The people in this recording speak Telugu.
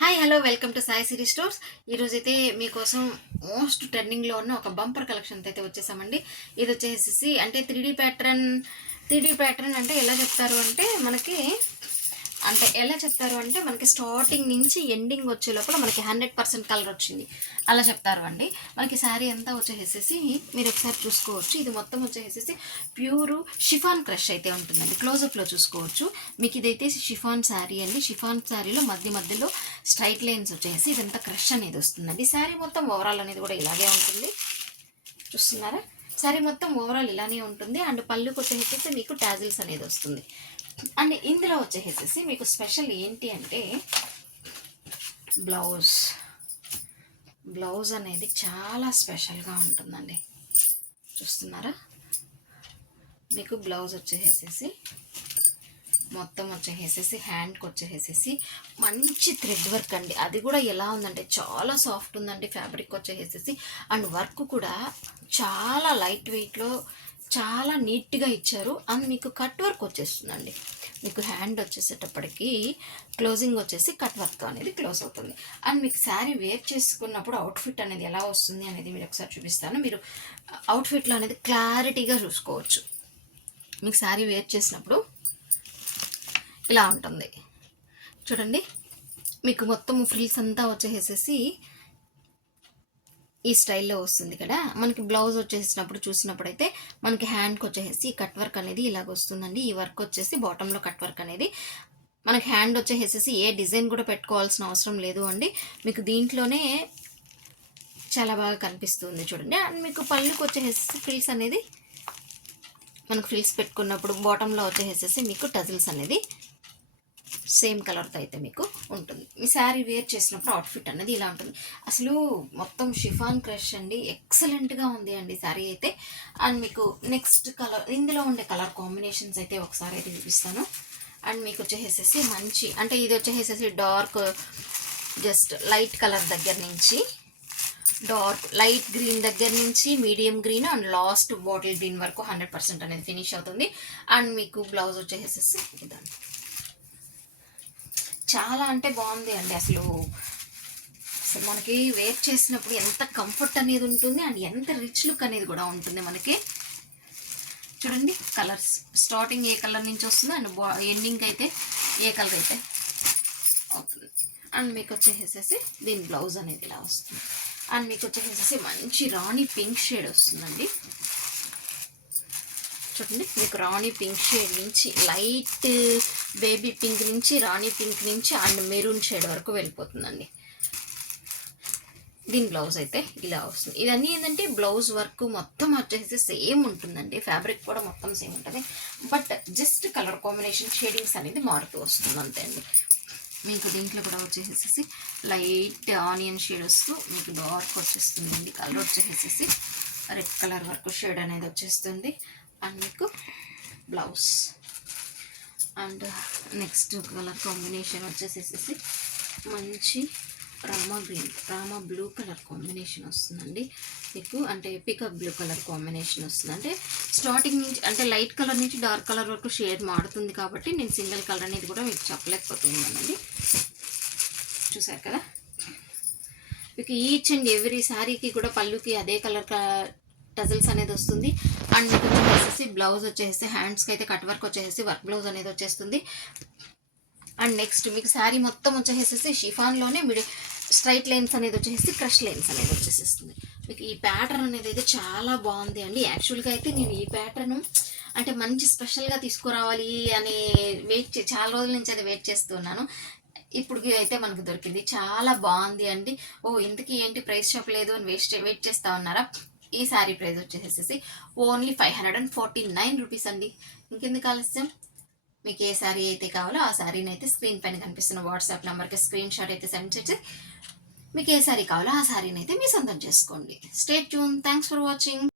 Hi hello welcome to Sai Siri stores. ఈరోజైతే మీకోసం మోస్ట్ ట్రెండింగ్లో ఉన్న ఒక బంపర్ కలెక్షన్ అయితే వచ్చేసామండి. ఇది వచ్చేసి అంటే త్రీ డీ ప్యాటర్న్ అంటే ఎలా చెప్తారు అంటే మనకి స్టార్టింగ్ నుంచి ఎండింగ్ వచ్చే లోపల మనకి 100% కలర్ వచ్చింది అలా చెప్తారు అండి. మనకి శారీ అంతా వచ్చేసేసి మీరు ఒకసారి చూసుకోవచ్చు. ఇది మొత్తం వచ్చేసేసి ప్యూర్ షిఫాన్ క్రష్ అయితే ఉంటుందండి. క్లోజప్లో చూసుకోవచ్చు. మీకు ఇదైతే షిఫాన్ శారీ అండి. షిఫాన్ శారీలో మధ్యలో స్ట్రైట్ లైన్స్ వచ్చేసి ఇదంతా క్రష్ అనేది వస్తుందండి. శారీ మొత్తం ఓవరాల్ అనేది కూడా ఇలాగే ఉంటుంది. చూస్తున్నారా? శారీ మొత్తం ఓవరాల్ ఇలానే ఉంటుంది. అండ్ పళ్ళుకి వచ్చేసేసి మీకు టాజిల్స్ అనేది వస్తుంది. అండ్ ఇందులో వచ్చేసేసి మీకు స్పెషల్ ఏంటి అంటే బ్లౌజ్ అనేది చాలా స్పెషల్గా ఉంటుందండి. చూస్తున్నారా? మీకు బ్లౌజ్ వచ్చేసేసి మొత్తం వచ్చేసేసి హ్యాండ్కి వచ్చేసేసి మంచి థ్రెడ్ వర్క్ అండి. అది కూడా ఎలా ఉందంటే చాలా సాఫ్ట్ ఉందండి ఫ్యాబ్రిక్ వచ్చేసేసి. అండ్ వర్క్ కూడా చాలా లైట్ వెయిట్లో చాలా నీట్గా ఇచ్చారు. అండ్ మీకు కట్ వర్క్ వచ్చేస్తుందండి. మీకు హ్యాండ్ వచ్చేసేటప్పటికి క్లోజింగ్ వచ్చేసి కట్ వర్క్ అనేది క్లోజ్ అవుతుంది. అండ్ మీకు శారీ వేర్ చేసుకున్నప్పుడు అవుట్ఫిట్ అనేది ఎలా వస్తుంది అనేది మీరు ఒకసారి చూపిస్తాను. మీరు అవుట్ఫిట్లో అనేది క్లారిటీగా చూసుకోవచ్చు. మీకు శారీ వేర్ చేసినప్పుడు ఇలా ఉంటుంది చూడండి. మీకు మొత్తం ఫ్రిల్స్ అంతా వచ్చేసేసి ఈ స్టైల్లో వస్తుంది కదా. మనకి బ్లౌజ్ వచ్చేసినప్పుడు చూసినప్పుడైతే మనకి హ్యాండ్కి వచ్చేసి కట్ వర్క్ అనేది ఇలాగ వస్తుందండి. ఈ వర్క్ వచ్చేసి బాటంలో కట్ వర్క్ అనేది మనకి హ్యాండ్ వచ్చేసేసి ఏ డిజైన్ కూడా పెట్టుకోవాల్సిన అవసరం లేదు అండి. మీకు దీంట్లోనే చాలా బాగా కనిపిస్తుంది చూడండి. అండ్ మీకు పళ్ళుకి వచ్చేసేసి ఫ్రిల్స్ అనేది మనకు ఫ్రిల్స్ పెట్టుకున్నప్పుడు బాటంలో వచ్చేసేసి మీకు టజిల్స్ అనేది సేమ్ కలర్తో అయితే మీకు ఉంటుంది. మీ శారీ వేర్ చేసినప్పుడు అవుట్ఫిట్ అనేది ఇలా ఉంటుంది. అసలు మొత్తం షిఫాన్ క్రష్ అండి. ఎక్సలెంట్గా ఉంది అండి శారీ అయితే. అండ్ మీకు నెక్స్ట్ కలర్ ఇందులో ఉండే కలర్ కాంబినేషన్స్ అయితే ఒకసారి అయితే చూపిస్తాను. అండ్ మీకు వచ్చేసేసి మంచి అంటే ఇది వచ్చేసేసి డార్క్ జస్ట్ లైట్ కలర్ దగ్గర నుంచి డార్క్ లైట్ గ్రీన్ దగ్గర నుంచి medium green and last bottle green వరకు 100% అనేది ఫినిష్ అవుతుంది. అండ్ మీకు బ్లౌజ్ వచ్చేసేసి ఇదండి. చాలా అంటే బాగుంది అండి. అసలు మనకి వేర్ చేసినప్పుడు ఎంత కంఫర్ట్ అనేది ఉంటుంది అండ్ ఎంత రిచ్ లుక్ అనేది కూడా ఉంటుంది మనకి. చూడండి కలర్స్ స్టార్టింగ్ ఏ కలర్ నుంచి వస్తుంది అండ్ ఎండింగ్ అయితే ఏ కలర్ అయితే అవుతుంది. అండ్ మీకు వచ్చేసేసి దీని బ్లౌజ్ అనేది ఇలా వస్తుంది. అండ్ మీకు వచ్చేసేసి మంచి రాణి పింక్ షేడ్ వస్తుందండి. చూడండి మీకు రాణి పింక్ షేడ్ నుంచి లైట్ బేబీ పింక్ నుంచి రాణి పింక్ నుంచి అండ్ మెరూన్ షేడ్ వరకు వెళ్ళిపోతుందండి. దీని బ్లౌజ్ అయితే ఇలా వస్తుంది. ఇవన్నీ ఏంటంటే బ్లౌజ్ వర్క్ మొత్తం వచ్చేసి సేమ్ ఉంటుందండి. ఫ్యాబ్రిక్ కూడా మొత్తం సేమ్ ఉంటుంది. But just colour combination shadings అనేది మారుతూ వస్తుంది అంతే అండి. మీకు దీంట్లో కూడా వచ్చేసేసి లైట్ ఆనియన్ షేడ్ వస్తూ మీకు డార్క్ వచ్చేస్తుందండి. కలర్ వచ్చేసేసి రెడ్ కలర్ వరకు షేడ్ అనేది వచ్చేస్తుంది. అండ్ మీకు blouse and next colour combination వచ్చేసేసి మంచి రామా బ్లూ కలర్ కాంబినేషన్ వస్తుందండి మీకు. అంటే పికప్ బ్లూ కలర్ కాంబినేషన్ వస్తుంది. అంటే స్టార్టింగ్ నుంచి అంటే లైట్ కలర్ నుంచి డార్క్ కలర్ వరకు షేడ్ మారుతుంది కాబట్టి నేను సింగిల్ కలర్ అనేది కూడా మీకు చెప్పలేకపోతున్నానండి. చూసారు కదా? మీకు ఈచ్ అండ్ ఎవ్రీ శారీకి కూడా పళ్ళుకి అదే కలర్ టజిల్స్ అనేది వస్తుంది. అండ్ మీకు వచ్చేసి బ్లౌజ్ వచ్చేసి హ్యాండ్స్కి అయితే కట్ వర్క్ వచ్చేసి వర్క్ బ్లౌజ్ అనేది వచ్చేస్తుంది. అండ్ నెక్స్ట్ మీకు శారీ మొత్తం వచ్చేసేసి షిఫాన్లోనే మీరు స్ట్రైట్ లైన్స్ అనేది వచ్చేసి క్రష్ లైన్స్ అనేది వచ్చేసేస్తుంది. మీకు ఈ ప్యాటర్న్ అనేది అయితే చాలా బాగుంది అండి. యాక్చువల్గా అయితే నేను ఈ ప్యాటర్న్ అంటే మంచి స్పెషల్గా తీసుకురావాలి అని చాలా రోజుల నుంచి అది వెయిట్ చేస్తున్నాను. ఇప్పుడు అయితే మనకు దొరికింది. చాలా బాగుంది అండి. ఇంతకీ ఏంటి ప్రైస్ చెప్పలేదు అని వెయిట్ చేస్తా ఉన్నారా? ఈ శారీ ప్రైస్ వచ్చేసేసి ఓన్లీ 549 రూపీస్ అండి. ఇంకెందుకు ఆలస్యం? మీకు ఏ శారీ అయితే కావాలో ఆ శారీని అయితే స్క్రీన్ పైన కనిపిస్తున్న వాట్సాప్ నెంబర్కి స్క్రీన్ షాట్ అయితే సెండ్ చేసి మీకు ఏ శారీ కావాలో ఆ శారీని అయితే మీ సొంతం చేసుకోండి. Stay tune. Thanks for watching.